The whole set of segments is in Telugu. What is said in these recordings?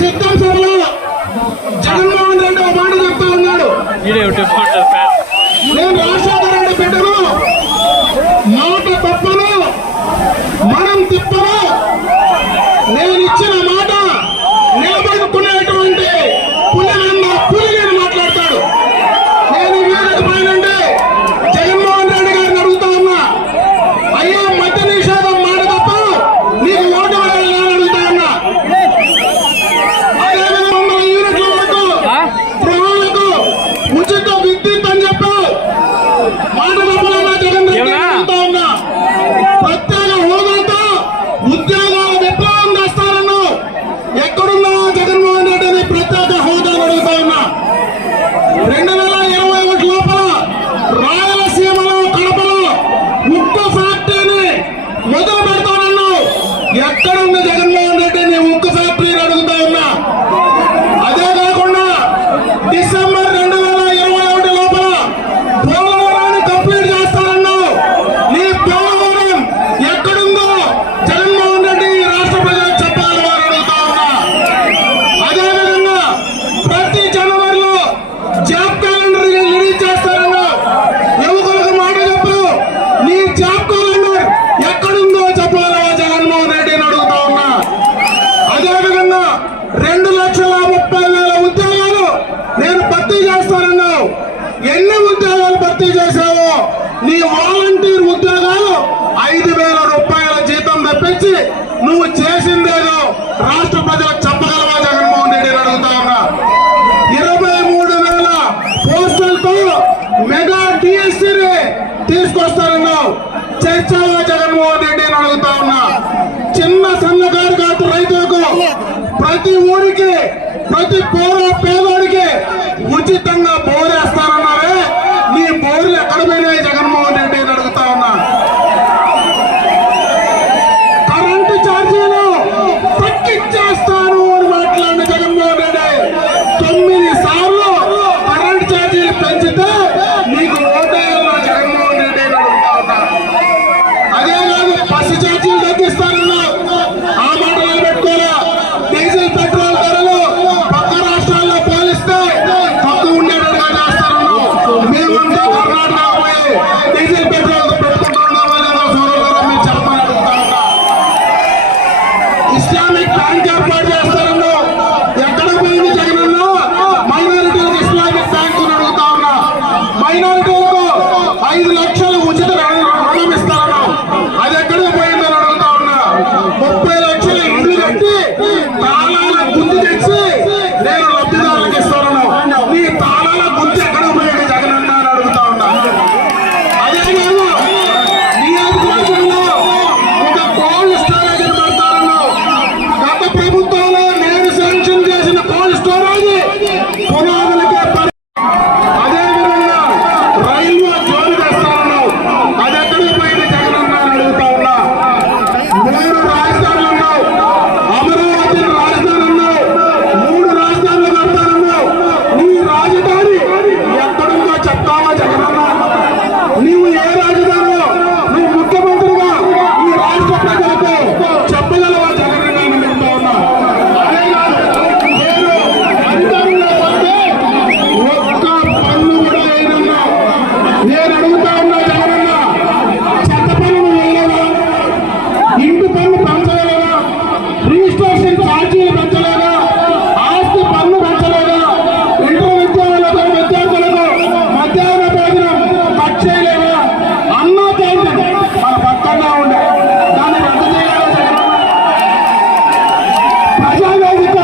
సిద్ధం సభలో జగన్మోహన్ రెడ్డి ఒక మాట చెప్తా ఉన్నాడు. నేను రాజశేఖర రెడ్డి బిడ్డను, మాట తప్పను, మనం తిప్పను, నేను ఇచ్చిన మాట నిలబడుకునేటువంటి పులినన్న పులి నేను మాట్లాడతాడు. నేను వీళ్ళకి పైనండి జగన్మోహన్ రెడ్డి గారిని అడుగుతా ఉన్నా, అయ్యా మద్య నిషేధం మాట తప్ప నీకు ఓటు వేయాలని అడుగుతా ఉన్నా. అదేవిధంగా 100 యూనిట్ల వరకు గృహాలకు ఉచిత విద్యుత్ అని చెప్పి మాట తప్పలేదా జగన్ రెడ్డి అడుగుతా ఉన్నా. ప్రత్యేక హోదాతో ఉద్యోగాల విప్లవం చేస్తారన్నావు, ఎక్కడున్నా జగన్మోహన్ రెడ్డిని ప్రత్యేక హోదా అడుగుతా ఉన్నా. 2021 లోపల రాయలసీమలో కడపలో ఉక్కు ఫ్యాక్టరీని మొదలు పెడతానన్నావు, ఎక్కడుంది జగన్మోహన్ రెడ్డి నీ ఉక్కు ఫ్యాక్టరీని అడుగుతా ఉన్నా. అదే కాకుండా డిసెంబర్ 2021 లోపల పోలవరాన్ని కంప్లీట్ చేస్తానన్నావు, నీ పోలవరం ఎక్కడుందో జగన్మోహన్ రెడ్డి ఈ రాష్ట్ర ప్రజలకు చెప్పాలని వారు అడుగుతా ఉన్నా. అదేవిధంగా ప్రతి జనవరిలో జాబ్ క్యాలెండర్ రిలీజ్ చేస్తారన్నావు, యువకులకు మాట చెప్పు, నీ జాబ్ క్యాలెండర్ ఎక్కడుందో చెప్పాలా జగన్మోహన్ రెడ్డిని అడుగుతా ఉన్నా. అదేవిధంగా 2,30,000 ఉద్యోగాలు నేను భర్తీ చేస్తానన్నావు, ఎన్ని ఉద్యోగాలు భర్తీ చేశావో నీ వాలంటీర్ ఉద్యోగాలు 5,000 రూపాయల జీతం తప్పించి నువ్వు చేసిందేదో రాష్ట్ర ప్రజలకు చెప్పగలవా జగన్మోహన్ రెడ్డిని అడుగుతా ఉన్నా. 23,000 పోస్టులతో మెగా డిఎస్సీని తీసుకొస్తారన్నావు, చేర్చావా జగన్మోహన్ రెడ్డిని అడుగుతా ఉన్నా. చిన్న సన్నకారు రైతులకు ప్రతి ఊరికి ప్రతి పేదోడికి ఉచితంగా బోరేస్తారన్నావే, నీ బోర్లు ఎక్కడ పోయినాయి జగన్మోహన్ రెడ్డిని అడుగుతా ఉన్నా. కరెంటు ఛార్జీలు తగ్గించేస్తాను అని మాట్లాడిన జగన్మోహన్ రెడ్డి 9 సార్లు కరెంటు ఛార్జీలు పెంచితే నీకు ఓటేయాలన్నా జగన్మోహన్ రెడ్డిని అడుగుతా ఉన్నా. అదే కాదు బస్సు ఛార్జీలు తగ్గిస్తానన్నావు, ఆ మాట నిలబెట్టుకోలే. డీజిల్ పెట్రోల్ ధరలు పక్క రాష్ట్రాల్లో పోలిస్తే తక్కువ ఉండేటట్టుగా చేస్తారన్నావు. మేమంతా కర్ణాటక పోయి డీజిల్ పెట్రోల్ పెట్టుకుంటున్నామో లేదో సోదరులారా మీరు చెప్పమని అడుగుతా ఉన్నా. ఇస్లామిక్ బ్యాంక్ ఏర్పాటు చేస్తారన్నావు, ఎక్కడ పోయింది జగనన్న? మైనారిటీలకు ఇస్లామిక్ బ్యాంకు అడుగుతా ఉన్నా. మైనారిటీలకు 5 లక్షలు ఉచిత రుణం ఇస్తారన్నావు, అది ఎక్కడికి పోయిందని అడుగుతా ఉన్నా. 30 లక్షల ఇల్లు కట్టి తాళాల గుంజు తెచ్చి నేను లబ్ధిదారులకు ఇస్తానన్నావు, నీ తాళాల గుంజు ఎక్కడ పోయింది జగనన్న అని అడుగుతా ఉన్నా. అదే కాదు నియోజకవర్గంలో ఒక కోల్డ్ స్టోరేజ్ పెడతారన్నావు, గత ప్రభుత్వంలో నేను శాంక్షన్ చేసిన కోల్డ్ స్టోరేజ్ పునాదులకే అదేవిధంగా రైల్వే జోన్ చేస్తారన్నావు, అది ఎక్కడికి పోయింది జగనన్న అని అడుగుతా ఉన్నా. 3 రాజధానులు అన్నావు, అమరావతిని రాజధాని అన్నావు, 3 రాజధానులు కడతానన్నావు, నీ రాజధాని ఎక్కడుందో చెప్తావా జగనన్న? నీవు ఏ రాజధానిలో నువ్వు ముఖ్యమంత్రిగా ఈ రాష్ట్ర ప్రజలకు చెప్పగలవా జగనన్న అని అడుగుతా ఉన్నా. అదే కాదు నేను అధికారంలో వస్తే ఒక్క పన్ను కూడా వేయనన్నావు, నేను అడుగుతా ఉన్నా జగనన్న, చెత్త పన్ను వేయలేదా? ఇంటి పన్ను పెంచలేదా? రిజిస్ట్రేషన్ ఛార్జీలు పెంచలేదా? ఆస్తి పన్ను పెంచలేదా? ఇంటర్ విద్యాలయాలకు విద్యార్థులకు మధ్యాహ్న భోజనం కట్ చేయలేదా? అన్నా క్యాంటీన్ మన పక్కనే ఉండే దాన్ని రద్దు చేయాలా జగనన్న? ప్రజావేదిక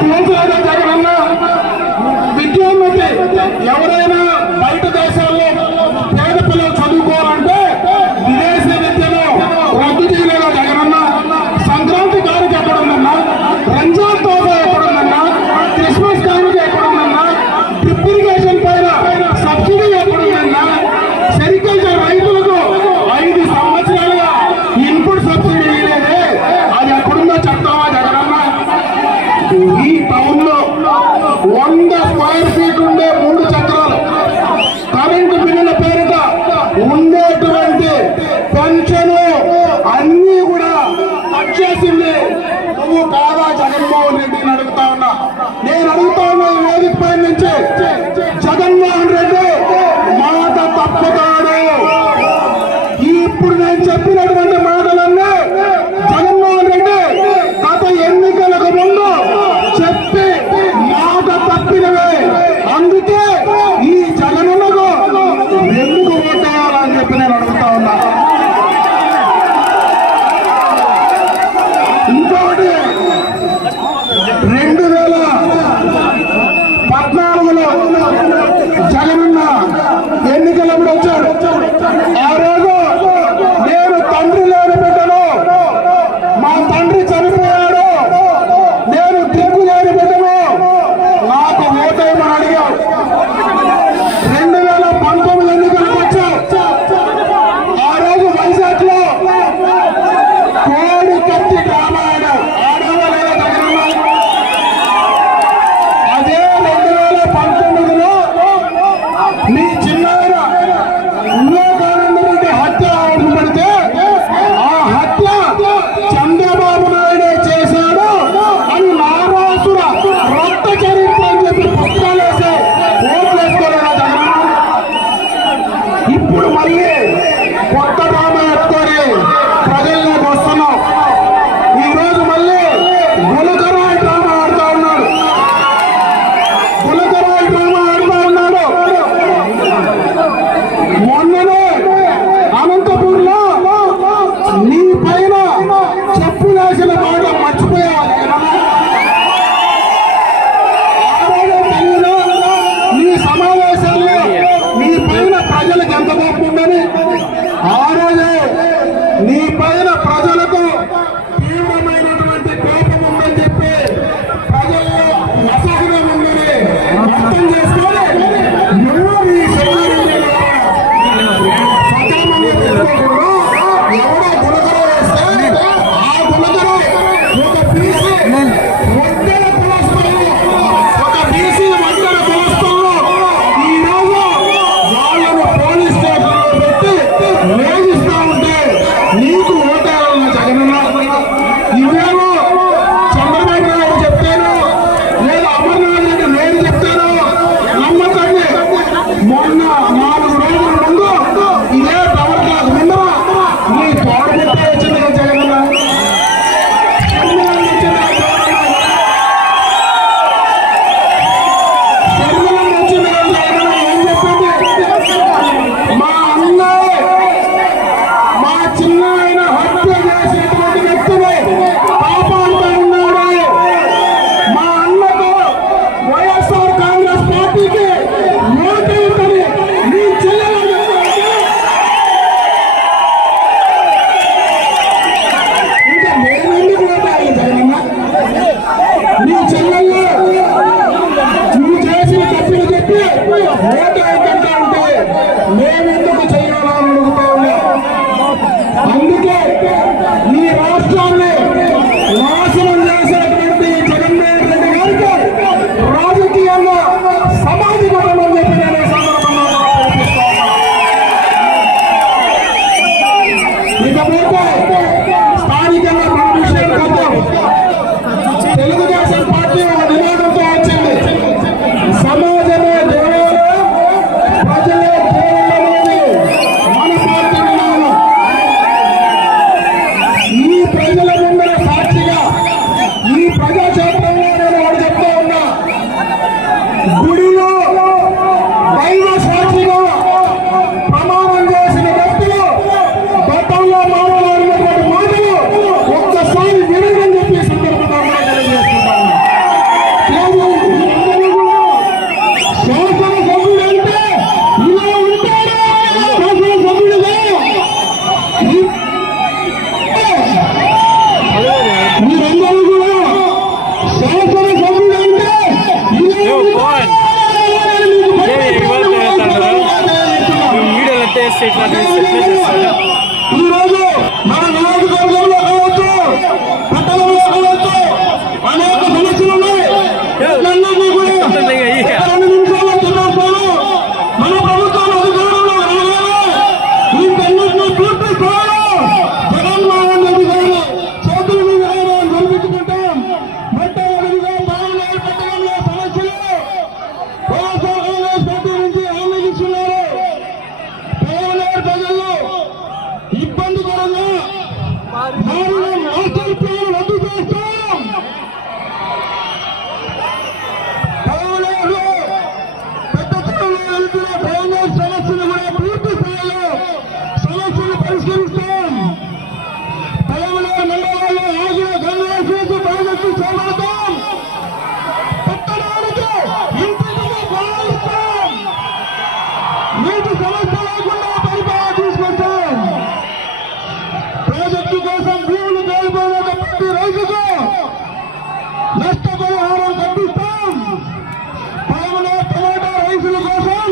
తీర్చలేదా జగనన్న? విద్యోన్నతి ఎవరైనా బయట దేశాల్లో పేద పిల్లలు చదువుకోవాలంటే విదేశీ విద్యను రద్దు చేయలేదా జగనన్న? సంక్రాంతి కానుక ఎక్కడుందన్నా? రంజాన్ తోఫా ఎక్కడుందన్నా? క్రిస్మస్ కానుక ఎక్కడుందన్నా? డ్రిప్ ఇరిగేషన్ పైన సబ్సిడీ ఎక్కడుందన్నా? సెరికల్చర్ రైతులకు 5 సంవత్సరాలుగా ఇన్పుట్ సబ్సిడీ ఇవ్వలేదే, అది ఎక్కడుందో చెప్తావా జగనన్న? ఈ టౌన్ లో 100 స్క్వేర్ ఫీట్ ఉండే 3 చక్రాలు కరెంటు బిల్లుల పేరిట ఉండేటువంటి పెన్షన్ అన్ని కూడా కట్ చేసింది నువ్వు కాదా జగన్మోహన్ రెడ్డిని అడుగుతా రైతు సమస్య లేకుండా పరిపాలన తీసుకొస్తాం. ప్రాజెక్టు కోసం భూములు కోల్పోయిన ప్రతి రైతుకు నష్టపరిహారం కల్పిస్తాం. పొలంలో టమాటా రైతుల కోసం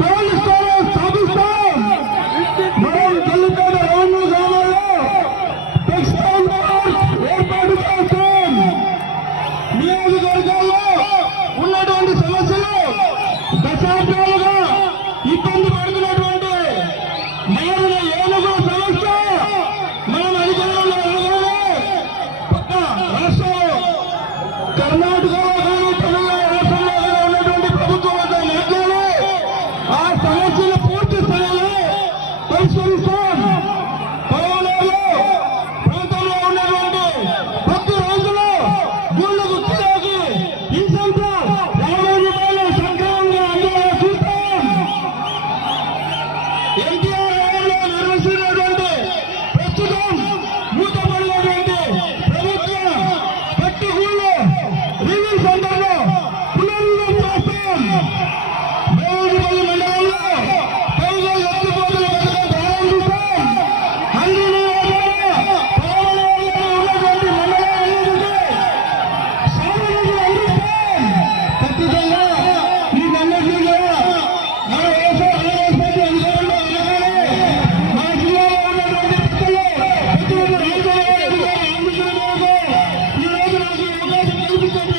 కోల్డ్ స్టోరేజ్ స్థాపిస్తాం. మనం జల్లిపేట రెవెన్యూ గ్రామాల్లో టెక్స్టైల్ ఏర్పాటు చేస్తాం. నియోజకవర్గాల్లో ఉన్నటువంటి సమస్యలు దశాబ్దాలుగా ఇబ్బంది పడుతున్నటువంటి మారిన ఏనుగు సమస్య మనం అధికారంలో ఉండగానే పక్క రాష్ట్రాలు కర్ణాటకలో కానీ తమిళనాడు రాష్ట్రంలో కానీ ఉన్నటువంటి ప్రభుత్వాలతో మాట్లాడి ఆ సమస్యలు పూర్తి స్థాయిలో పరిష్కరిస్తాం. పొలంలో ప్రాంతంలో ఉన్నటువంటి ప్రతి రైతులు గుళ్ళకు కిలోకి ఇన్సెంటివ్ 50 రూపాయలు సక్రమంగా అందేలా చూస్తాం. ఎన్టీఆర్ హయాంలో నిర్వహిస్తున్నటువంటి ప్రస్తుతం మూతపడినటువంటి ప్రభుత్వ పట్టి గుళ్ళు రివ్యూ సెంటర్లో పునర్నిర్మాణం చేస్తాం. బోయినపల్లి మండలంలో పైగా ఎత్తిపోతల పథకం ప్రారంభిస్తాం. అన్ని నియోజకవర్గాల్లో ఉన్నటువంటి మండలాలన్నింటికీ సాగునీరు అందిస్తాం. ఖచ్చితంగా వీటన్నిటినీ కూడా మన వ్యవసాయ పార్టీ అధికారంలో ఉండగానే మన జిల్లాలో ఉన్నటువంటి పెద్దలు ప్రతి ఒక్క రైతులు అందించడం ఈ రోజు నాకు ఈ అవకాశం కల్పించండి.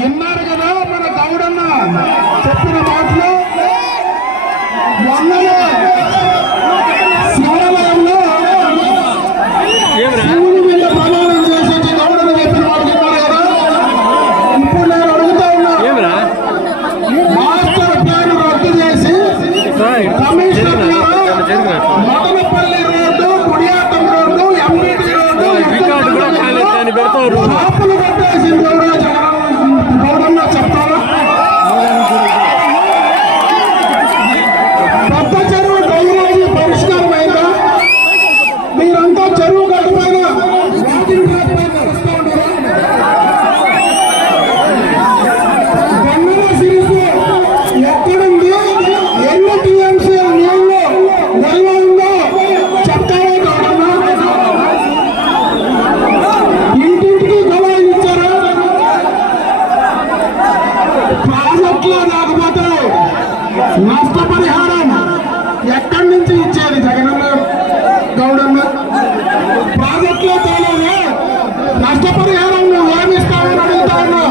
విన్నారు కదా మన గౌడన్న చెప్పిన మాటలు. మొన్ననే శివాలయంలో శివుని మీద ప్రమాణం చేసి గౌడన్న చెప్పిన మాట విన్నారు కదా. ఇప్పుడు నేను అడుగుతా ఉన్నా, మాస్టర్ ప్లాన్ రద్దు చేసి commissioner Madanapalle road, Gudiyatham road, MPT road షాపులు కట్టేసి గౌడన్న చెప్తారా? పెద్ద చెరువు డ్రైనేజీ పరిష్కారం అయిందా? మీరంతా చెరువు కట్టుపైన వాకింగ్ ట్రాక్ పైన నడుస్తూ ఉంటారా? గంగమ్మ సిరీస్ ఎక్కడుంది? ఎన్ని టీఎంసీల నీళ్లు నిల్వ ఉందో చెప్తారా గౌడన్న? ఇంటింటికి కుళాయి ఇచ్చారా? ప్రాజెక్టులో రాకపోతే నష్టపరిహారం ఎక్కడి నుంచి ఇచ్చేది జగనన్న గౌడన్న? ప్రాజెక్టులో తేలేదు, నష్టపరిహారం నువ్వు ఏమిస్తావని అడుగుతా ఉన్నా.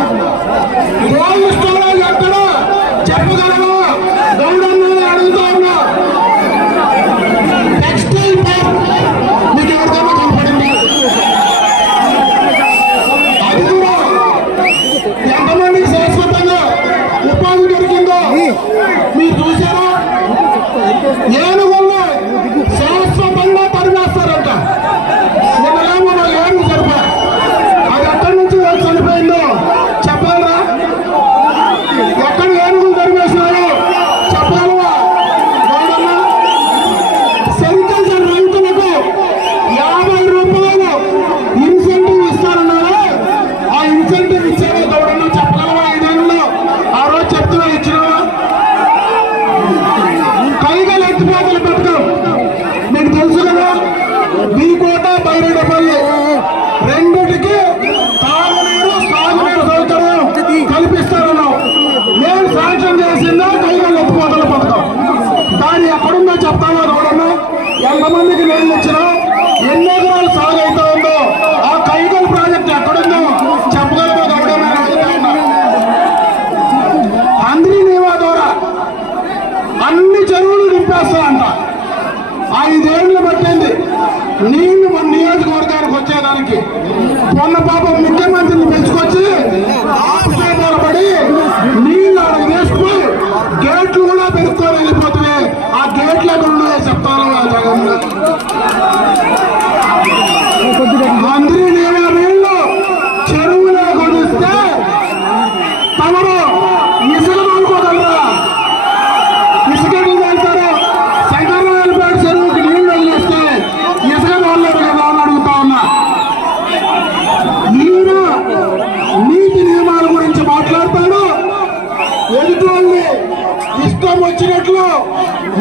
కోల్డ్ స్టోరేజ్ ఎక్కడ చెప్పగలవా గౌడన్న అడుగుతా ఉన్నా. టెక్స్టైల్ పార్క్ మీకు ఎవరికైనా కనపడింది? అది కూడా ఎంతమందికి శాశ్వతంగా ఉపాధి దొరికిందో మీరు చూసారా? ఏనుగుల్లో శాశ్వతంగా తరిమేస్తారంట. నిన్నలేమో నా ఏనుగు చనిపోయా, అది ఎక్కడి నుంచి చనిపోయిందో చెప్పాలరా? ఎక్కడ ఏనుగులు తరిమేసినారో చెప్పగలవా గౌడన్న? సెరికల్చర్ రైతులకు 50 రూపాయలు ఇన్సెంటివ్ ఇస్తారన్నారా? ఆ ఇన్సెంటివ్ ఇచ్చేవా గౌడన్న? చెప్పగలవా? 5 ఏళ్ళలో ఆ రోజు చెప్తున్నా ఇచ్చినావా? కైగలు ఎత్తిపోతలు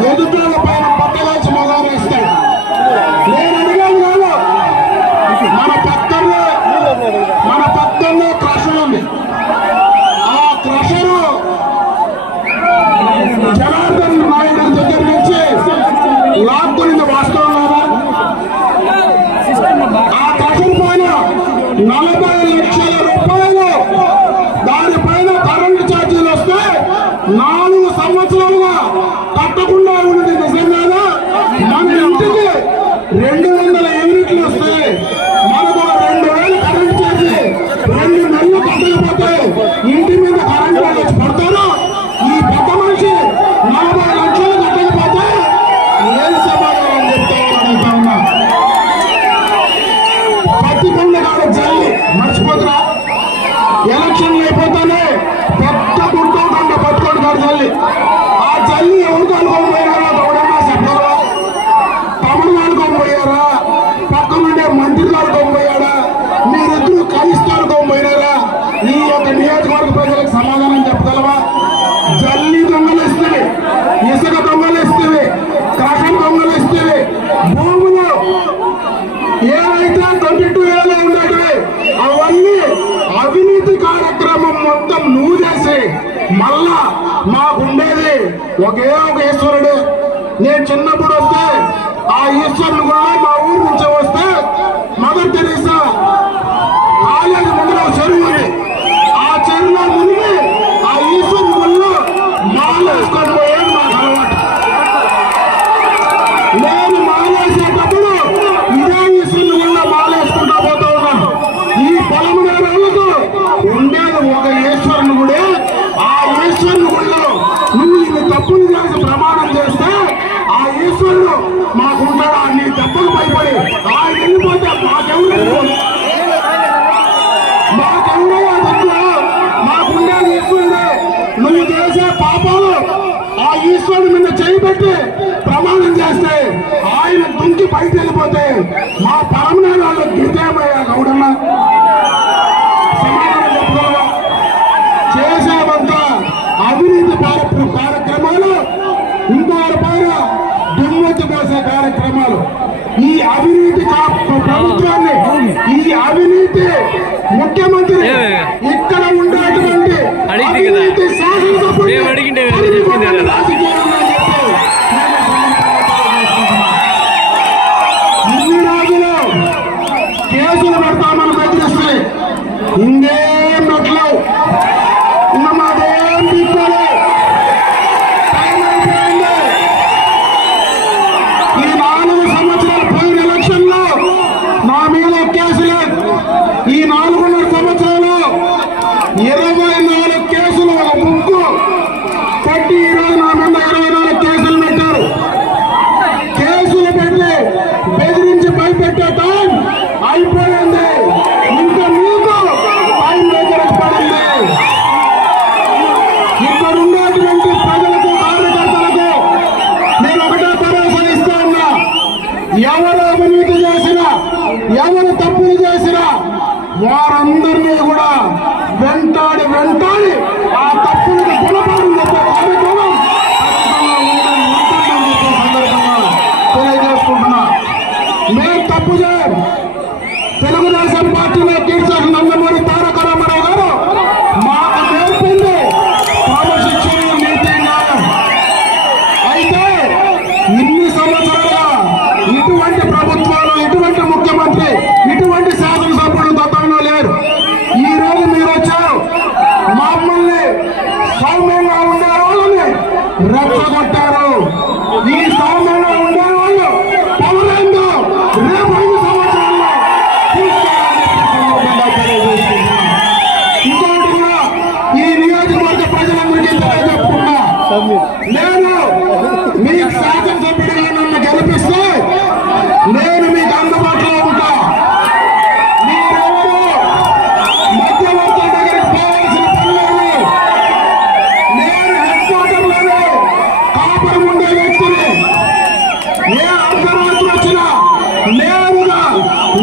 ఎదుటోళ్ళ పైన పక్కలేసి మొదలు ఇస్తాడు. నేను అడిగాను కాదు, మన పక్కనే క్రషర్ ఉంది. ఆ క్రషరు జనార్దన్ నాయుడు దగ్గర నుంచి లాక్కుని వాస్తవం కదా. ఆ క్రషర్ పైన 40 లక్షల రూపాయలు, దానిపైన కరెంటు ఛార్జీలు వస్తే 4 సంవత్సరాలుగా కట్టకుండా ఉన్నది నిజంగా. మన ఇంటికి 200 యూనిట్లు వస్తాయి, మనకు 2000 కరెంటు ఛార్జీ 2 నెలలు కట్టకపోతే ఇంటి మీద కరెంటు వాళ్ళు వచ్చి పడతారు. ఈ పెద్ద మనిషి 40 లక్షలు కట్టకపోతే ఏం సమాధానం చెప్తా ఉన్నా. పత్తికొండ కాడ జల్లి మర్చిపోతురా, ఎలక్షన్లు అయిపోతానే పెద్ద గుర్తుంటుండ పత్తికొండ కాడ జల్లి. ఆ జల్లి ఎవరికి అనుకోని పోయారా? ఎవడన్నా చెప్పారా? తమిళ అనుకోని పోయారా? పక్కనుండే మంత్రులు అనుకోని పోయారా? మీరిద్దరూ కలిసి అనుకోని పోయినారా? ఈ యొక్క నియోజకవర్గ ప్రజలకు సమాధానం చెప్పగలవా? జల్లి దొంగలు ఇస్తే, ఇసుక దొంగలు ఇస్తే, క్రషర్ దొంగలు ఇస్తే, భూములు ఏవైతే 22 ఏళ్ళు ఉండేవి అవన్నీ అవినీతి కార్యక్రమం మొత్తం నువ్వు చేసి మళ్ళా మాకుండేది ఒకే ఒక ఈశ్వరుడు. నేను చిన్నప్పుడు వస్తే ఆ ఈశ్వరుడు కూడా మా ఊరు నుంచి వస్తే మదర్ తెరీసా కాలేజీ ముందు చెరువు ఉంది. ఆ చెరువులో మునిగి ఆ ఈశ్వరుడు వల్ల మాలు వేసుకొని పోయేది మాకు అలవాటు. నేను మాలేసేటప్పుడు ఇదే ఈశ్వరుడు వల్ల మాలు వేసుకుంటా పోతా ఉన్నాను. ఈ పొలం వాళ్ళకు ఉండేది ఒక ఈశ్వరుని గుడి. ఆ ఈశ్వరుని గుడిలో నువ్వు ఇన్ని తప్పులు చేసి ప్రమాణం చేస్తే ఆ ఈశ్వరుడు మాకుంటాడా? నీ తప్పులు భయపడి ఆయన వెళ్ళిపోతే మాకెవరయ్యా తప్పు? మాకుండేది ఈశ్వరుడే. నువ్వు చేసే పాపాలు ఆ ఈశ్వరుడి మీద చేయిపెట్టి ప్రమాణం చేస్తే ఆయన దుంకి బయట వెళ్ళిపోతే మా పరమనాడు వాళ్ళు గిరిదేమయ్యా గౌడమ్మ సమాధానం చెప్పుకోవా? చేసేవంతా అవినీతి కార్యక్రమాలు, ఇంకోటి పైన దుమ్మెత్తి పోసే కార్యక్రమాలు. ఈ అవినీతి ప్రభుత్వాన్ని, ఈ అవినీతి ముఖ్యమంత్రి ఇక్కడ ఉండేటువంటి అవినీతి శాసనసభ్యులు ఇన్ని రోజులు కేసులు పెడతామని బెదిరిస్తే ఇంకేం నట్లు మాదేం తీసుకోలే. ఈ 4 సంవత్సరాలు పోయిన ఎలక్షన్ లో నా మీద కేసులు, ఈ 4.5 సంవత్సరాలు 24 కేసులు, ఒక బుక్కు పెట్టి ఈరోజు నా మీద 24 కేసులు పెట్టారు. కేసులు పెట్టి బెదిరించి భయపెట్టే టైం అయిపోయింది. ఇంకా మీకు టైం దగ్గరకు పడింది. ఇక్కడ ఉండేటువంటి ప్రజలకు, కార్యకర్తలకు నేను ఒకటే భరోసా ఇస్తా ఉన్నా. ఎవరు అవినీతి చేసినా, ఎవరు తప్పులు చేసినా వారందరినీ కూడా వెంటాడి ఆ తప్పులకు గుణపాఠం చెప్పే కార్యక్రమం సందర్భంగా తెలియజేసుకుంటున్నా. మేము తప్పు చేయం. తెలుగుదేశం పార్టీలో కీర్తి నందమూరి తారక రామారావు గారు మాకు నేర్పింది క్రమశిక్షణ, నీతి, న్యాయం. అయితే ఇన్ని సంవత్సరాలుగా ఇటువంటి ప్రభుత్వాలు, ఇటువంటి ముఖ్యమంత్రి, ఇటువంటి శాసనసభ్యులు గతంలో లేరు. ఈ రోజు మీరు వచ్చారు, మమ్మల్ని సౌమ్యంగా ఉండే వాళ్ళని రెచ్చగొట్టారు. ఈ సౌమ్యంగా ఉండే వాళ్ళు పవరేందో రేపు 5 సంవత్సరాల్లో ఇంకోటి కూడా ఈ నియోజకవర్గ ప్రజలందరికీ తెలియజెప్పుకున్నా, నేను మీకు శాసనసభ్యుడిగా నన్ను గెలిపిస్తే నేను మీకు అందుబాటులో ఉంటా. మీరెవరు మధ్యవర్తుల దగ్గరికి పోవాల్సిన పని లేదు. నేను హెడ్ క్వార్టర్లోనే కాపురం ఉండే వ్యక్తిని. ఏ అర్ధరాత్రి వచ్చినా నేరుగా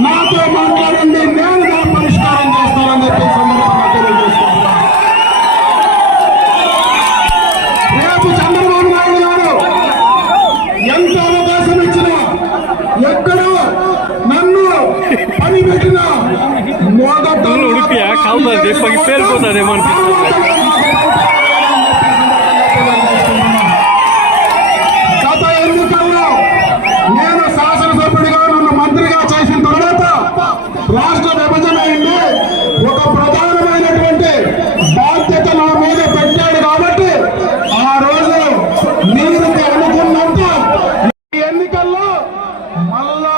నాతో మాట్లాడండి, నేరుగా పరిష్కారం చేస్తానని చెప్పి సందర్భంగా తెలియజేస్తున్నా. రేపు చంద్రబాబు దెబ్బకి పేలిపోతాడేమో అనిపిస్తుంది. గత ఎన్నికల్లో నేను శాసనసభ్యుడిగా నన్ను మంత్రిగా చేసిన తర్వాత రాష్ట్ర విభజన అయింది. ఒక ప్రధానమైనటువంటి బాధ్యత నా మీద పెట్టాడు కాబట్టి ఆ రోజు నీరుకి అనుకున్నంత ఈ ఎన్నికల్లో మళ్ళా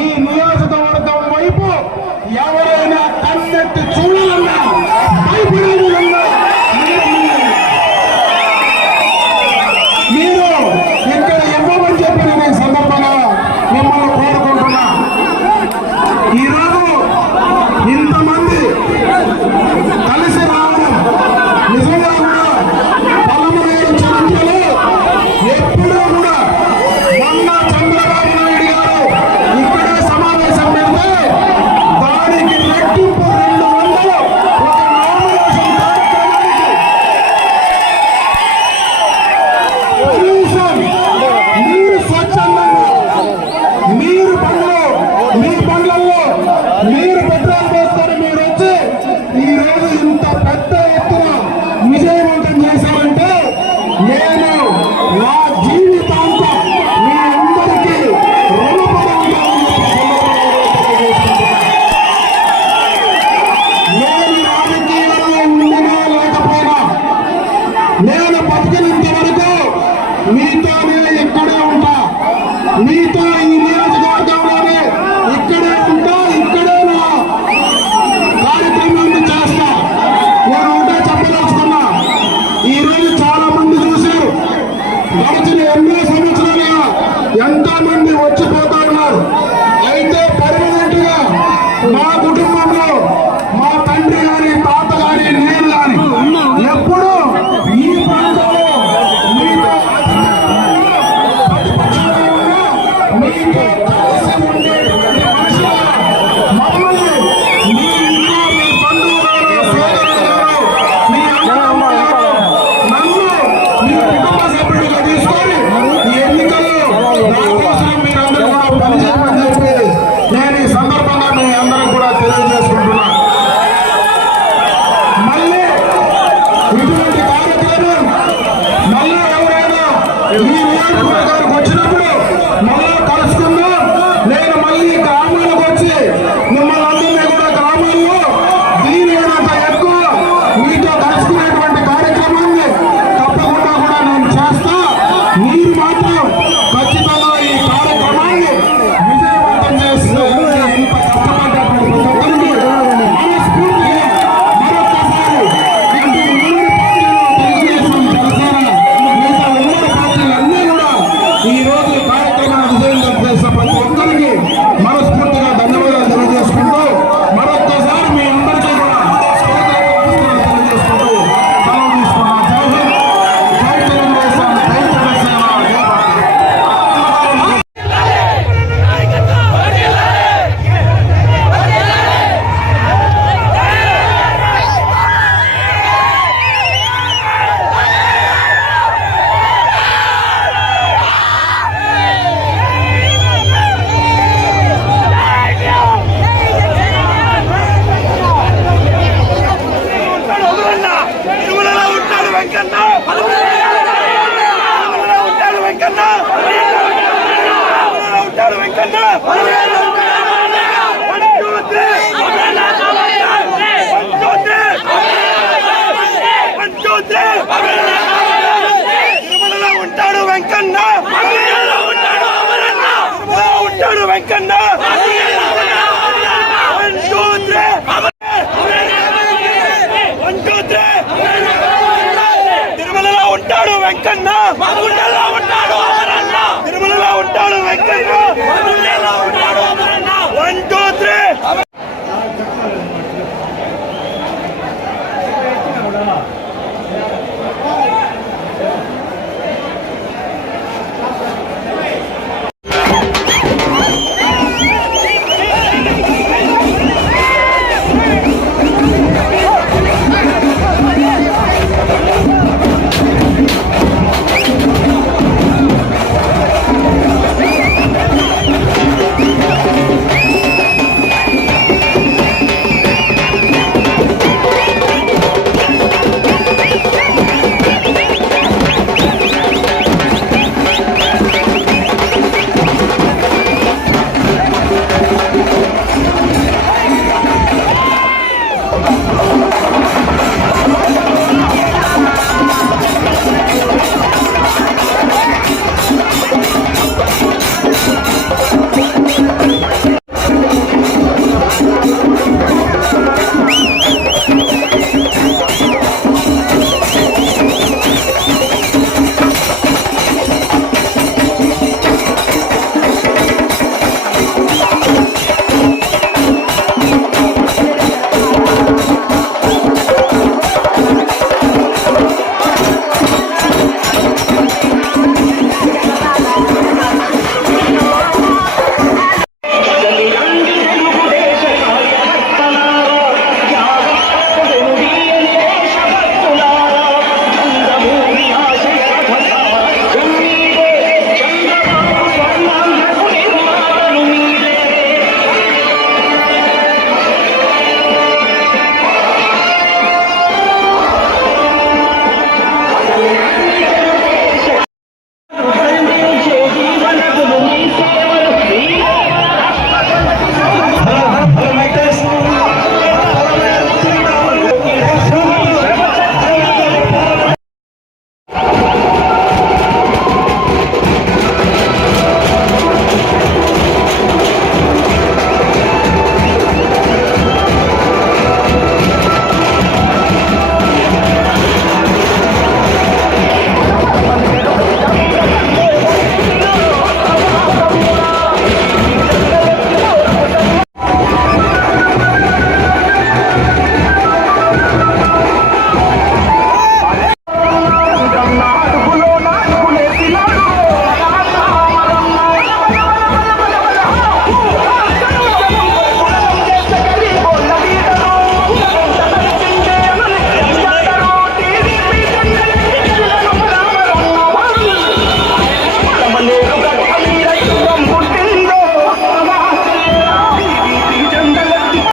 ఈ నియోజకవర్గం వైపు ఎవరైనా కన్నెత్తి చూడాలన్నా భయపడేది ఉన్నా మీరు ఇక్కడ ఇవ్వమని చెప్పి నేను ఈ సందర్భంగా మిమ్మల్ని కోరుకుంటున్నా. ఈరోజు ఇంతమంది కలిసి రావడం నిజంగా కూడా పల్లమనేరు చరిత్రలో ఎప్పుడూ కూడా మొన్న చంద్రబాబు నాయుడు గారు ఇక్కడే సమావేశం పెడితే దానికి రెట్టింపు 200 ఒక నామినేషన్ కార్యక్రమానికి కనీసం మీరు స్వచ్ఛందంగా మీరు మీ బండ్లలో మీరు పెట్రోల్ పోసుకొని మీరు వచ్చి ఈ రోజు ఇంత పెద్ద ఎత్తున విజయవంతం చేశామంటే నేను నా జీవితాంతం మీ అందరికీ రుణపడి ఉంటానని నేను రాజకీయాల్లో ఉండినా లేకపోయినా నేను బతికినంత వరకు మీతోనే ఇక్కడే ఉంటా. మీతో ఈ నియోజకవర్గంలోనే ఇక్కడే ఉంటా. ఇక్కడే నా కార్యక్రమాన్ని చేస్తా. నేను ఒకటే చెప్పదలుచుకున్నా. ఈ రోజు చాలా మంది చూశారు. గడిచిన ఎన్నో సంవత్సరాలుగా ఎంతో మంది వచ్చిపోతా ఉన్నారు. అయితే పర్మనెంట్ గా మా కుటుంబంలో మా తండ్రి గాని తాత గాని నేను గాని ఎప్పుడూ ఈ ప్రాంతంలో మీతో మీతో కలిసి ఉండేటువంటి మనిషిగా మమ్మల్ని మీ ఇంట్లో మీ బంధువు గారు సోదరులు గారు మీ అన్నదమ్ములు గారు నన్ను మీ కుటుంబ సభ్యుడిగా తీసుకొని ఈ ఎన్నికల్లో నా కోసం మీరందరూ కూడా పనిచేయమని చెప్పి నేను ఈ సందర్భంగా మీ అందరం కూడా తెలియజేసుకుంటున్నా. మళ్ళీ ఇటువంటి కార్యక్రమం మళ్ళీ ఎవరైనా ఈ నియోజకవర్గానికి వచ్చినప్పుడు మళ్ళా కలుసుకుందాం. నేను మళ్ళీ గ్రామాలకు వచ్చి మిమ్మల్ని అందరినీ కూడా గ్రామాల్లో దీనికంత ఎక్కువ మీతో కలుసుకునేటువంటి కార్యక్రమాన్ని తప్పకుండా కూడా నేను చేస్తా. మీరు మాత్రం ఖచ్చితంగా ఈ కార్యక్రమాన్ని విజయవంతం చేస్తూ ఇంత కష్టపడ్డటువంటి ప్రతి ఒక్కరికి మనస్ఫూర్తిగా మరొక్కసారి ఇటు ఉమ్మడి పార్టీలో తెలుగుదేశం జనసేన మిగతా ఉమ్మడి పార్టీలన్నీ కూడా ఈ రోజు కార్యక్రమాన్ని విజయవంతం చేసిన ప్రతి ఒక్కరికి మనస్ఫూర్తిగా ధన్యవాదాలు తెలియజేసుకుంటూ మరొక్కసారి మీ అందరికీ కూడా స్వాగతం తెలియజేసుకుంటూ సెలవు తీసుకున్నా. జై హింద్, జై తెలుగుదేశం, జై జనసేన, జై భారత్. తిరుమలలో ఉంటాడు వెంకన్న. తిరుమలలో ఉంటాడు వెంకన్న. తిరుమలలో ఉంటాడు వెంకన్న. 1 2 3 1 2 3 తిరుమలలో ఉంటాడు వెంకన్న. తిరుమలలో ఉంటాడు వెంకన్న. 1 2 3 1 2 3 తిరుమలలో ఉంటాడు వెంకన్న. తిరుమలలో ఉంటాడు వెంకన్న.